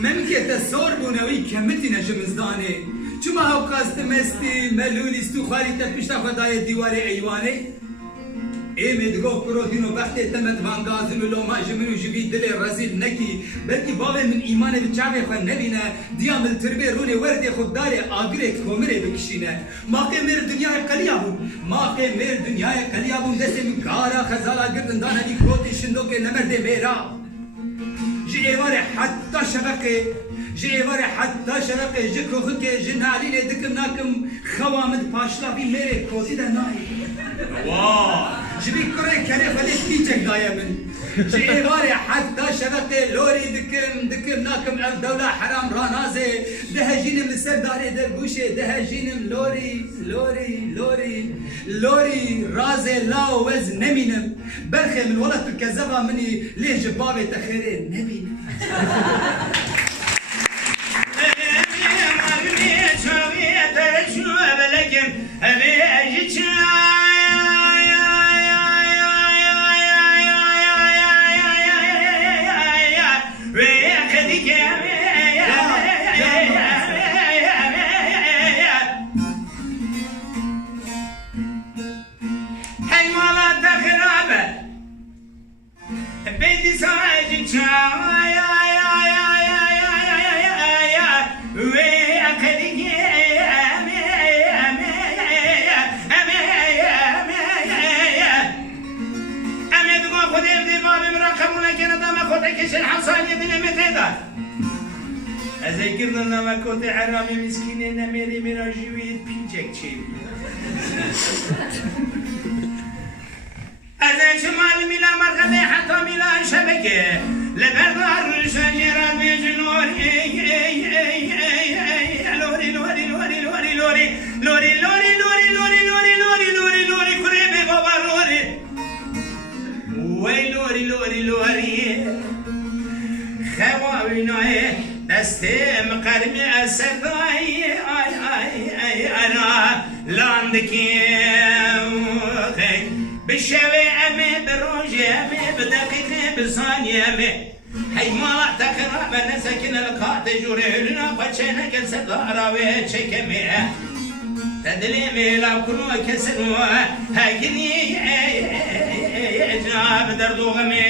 ممكن تصور بونوي كمتي نجمزداني چما هاو قاست مستی ملولی استو خالی تپیشتا خدای دیواری ایوانه ایمه دگو کرودینو وقتی تمت وانگازم لو ما جمنو جبی دل رزیل نکی بلکی باوه من ایمان بچاوه خو نبینه دیامل تربه رونه ورد خوددار آگره کومره بکشینه ماقی میر دنیای قلیابون ماقی میر دنیای قلیابون دستم کارا خزالا گردن دانه دی کروتی شندو که نمرده میرا جي ايواري حتى شبكه جي ايواري حتى شبكه جكو خكه جنالين دكم ناكم خوامد باشلا بي ميري كوزي دا ناي واه جبي كوري كاري فلي تيجك دايا من جي ايواري حتى شبكه لوري دكم ناكم اب دولة حرام رانازي دهجينم لسرداري دربوشي دهجينم لوري رازي لاو وز نمينم برخي من ولد الكذبة مني ليه جبابي تخيري نمينم أذكرنا لما كنت حرامي مسكينة نميري من الجويد بيجك شيء أذا شمال ملا مرغبي حتى ملا شبكة لبردار شجرة بجنوري لوري لوري لوري لوري لوري لوري لوري لوري لوري لوري لوري لوري لوري كريبي بابا لوري وي لوري لوري لوري خواوي نوعي دستم قرمي أسفاي أي أنا لاندكي بالشوي أمي بالروجي أمي بدقيقة بثانية أمي هي ما تقرأ من سكن القاعدة جوري لنا بچنا كسر راوي تشكمي تدليمي لا كنوا كسروا هكني جناب دردو غمي